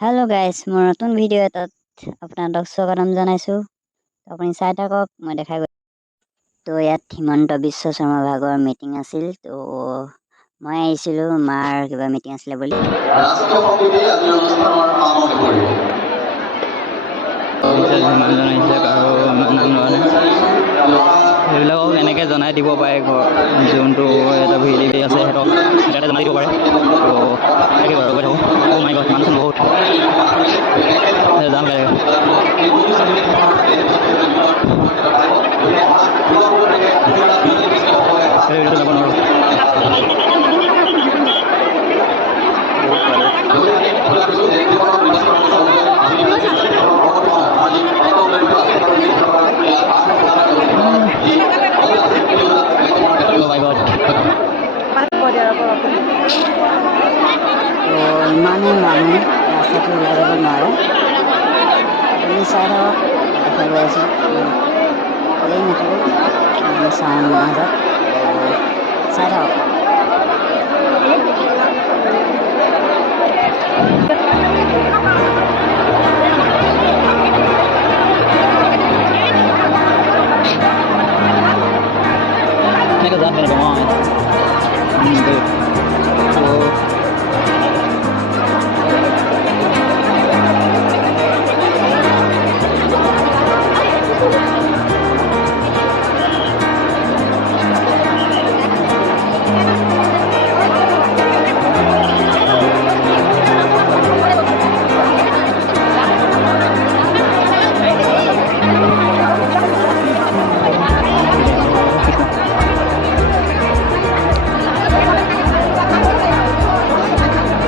Hello guys মোৰ নতুন video' এটাত আপোনালোকক স্বাগতম জনাইছো আপুনি চাই থাকক মই দেখাই গৈ তো ইয়াত হিমন্ত বিশ্ব শৰ্মা ভাগৰ মিটিং আছিল তো মই আহিছিলো মাৰ কিবা মিটিং আছিল বুলি সেইবিলাকক এনেকৈ জনাই দিব পাৰে যোনটো এটা ভিডি আছে সিহঁতক এটা জনাই দিব পাৰে তো তাকে বাৰু গৈ থাকোঁ অ' মাই গড মানুহ বহুত যাম গাড়ী যাব নোৱাৰোঁ তো ইমানেই মানুহ ৰাস্তাটো ওলাই যাব নোৱাৰে আপুনি চাই থাকক মই দেখাই গৈ আছোঁ ক'লেই নাথাকোঁ ইমান চাউণ্ড মাজত তো চাই থাকক যাম কেনেকৈ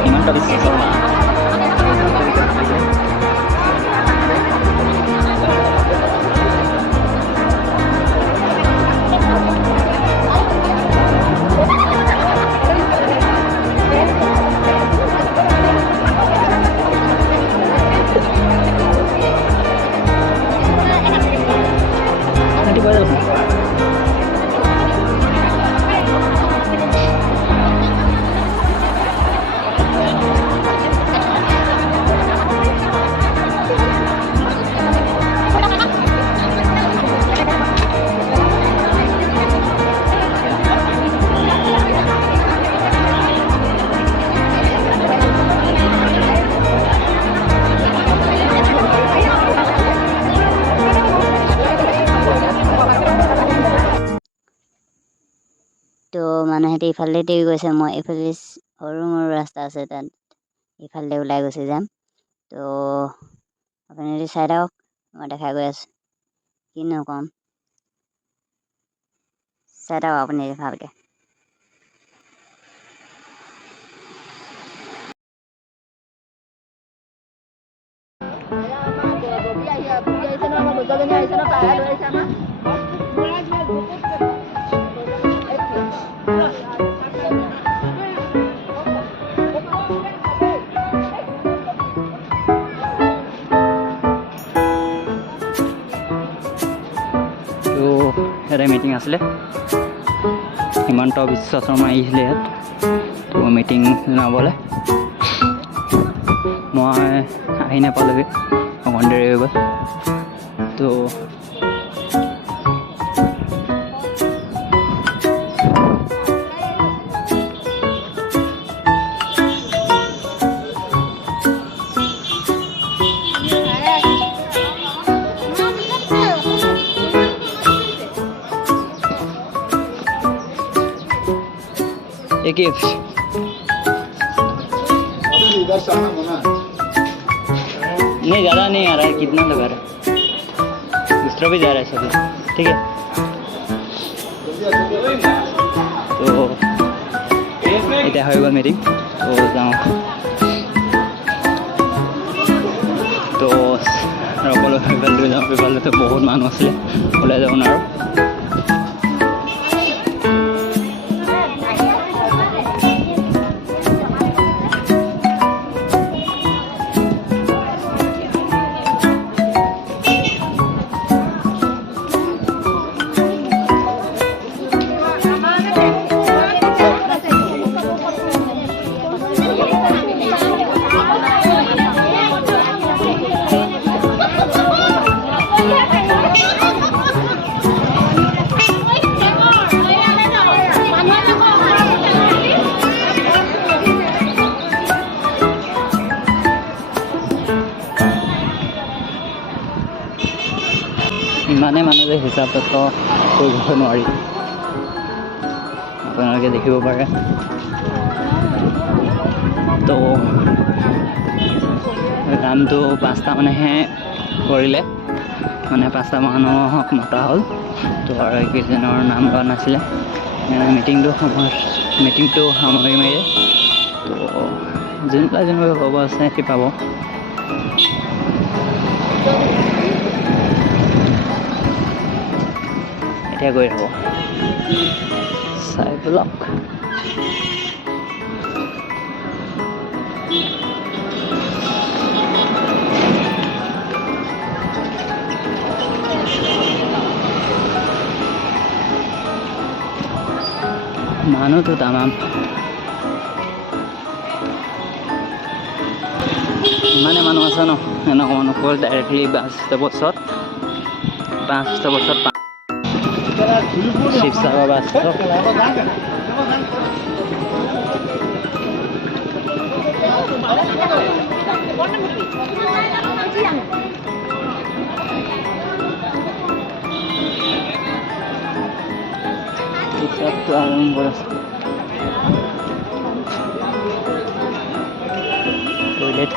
হিমন্ত বিশ্ব শৰ্মা তো মানুহেঁতে ইফালেদি গৈছে মই এইফালে সৰু সৰু ৰাস্তা আছে তাত ইফালে ওলাই গুচি যাম তো আপুনি যদি চাই থাকক মই দেখাই গৈ আছোঁ কিনো ক'ম চাই থাকক আপুনি ভালকৈ ইয়াতে মিটিং আছিলে হিমন্ত বিশ্ব শৰ্মা আহিছিলে ইয়াত তো মিটিং জনাবলৈ মই আহি নাপালোগৈ অকণ দেৰি হৈ গ'ল তো एक ही नहीं ज़्यादा नहीं आ रहा है कितना लगा रहा है इस तरह भी जा रहा है सभी ठीक है तो इतना होगा मेरी तो जाऊँ तो সকলো পেপাৰলৈ যাওঁ পেপাৰলৈতো বহুত মানুহ আছিলে ওলাই যাব নোৱাৰোঁ ইমানেই মানুহ যে হিচাপ পত্ৰ কৰিব নোৱাৰি। আপোনালোকে দেখিব পাৰে। তো কামটো 5টা মানেহে কৰিলে, মানে 5টা মানুহক মতা হ'ল। তো আৰু এইকেইজনৰ নাম লোৱা নাছিলে, মিটিংটো সামৰি মাৰিলে। তো যোনবিলাক ক'ব আছে সিহঁতি পাব। এতিয়া গৈ থাকোঁ চাই ব্লক। মানুহটো তামাম, ইমানে মানুহ আছে ন, এনেকুৱা মানুহ ক'ল ডাইৰেক্টলি বাছ ষ্টপত শিৱসাগৰ বাছ ষ্টপ। উৎসৱটো আৰম্ভ আছে। টয়লেট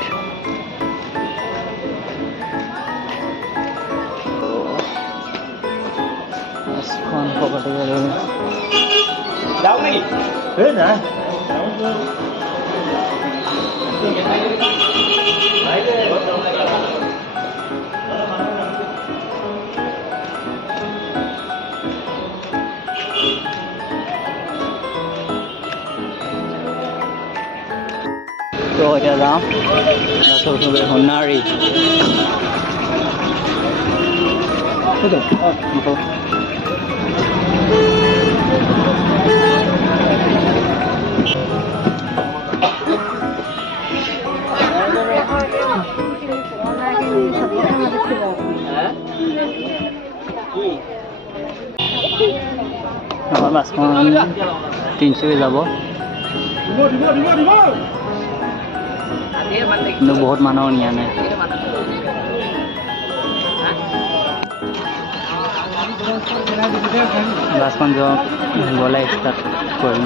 বাছখন ক'ৰবাত যাওঁ নেকি? নাই তো এতিয়া যাওঁ সোণাৰী। আমাৰ বাছখন তিনিচুকীয়া যাব, কিন্তু বহুত মানুহ নিয়া নাই। বাছখন গ'লে ষ্টাৰ্ট কৰিম।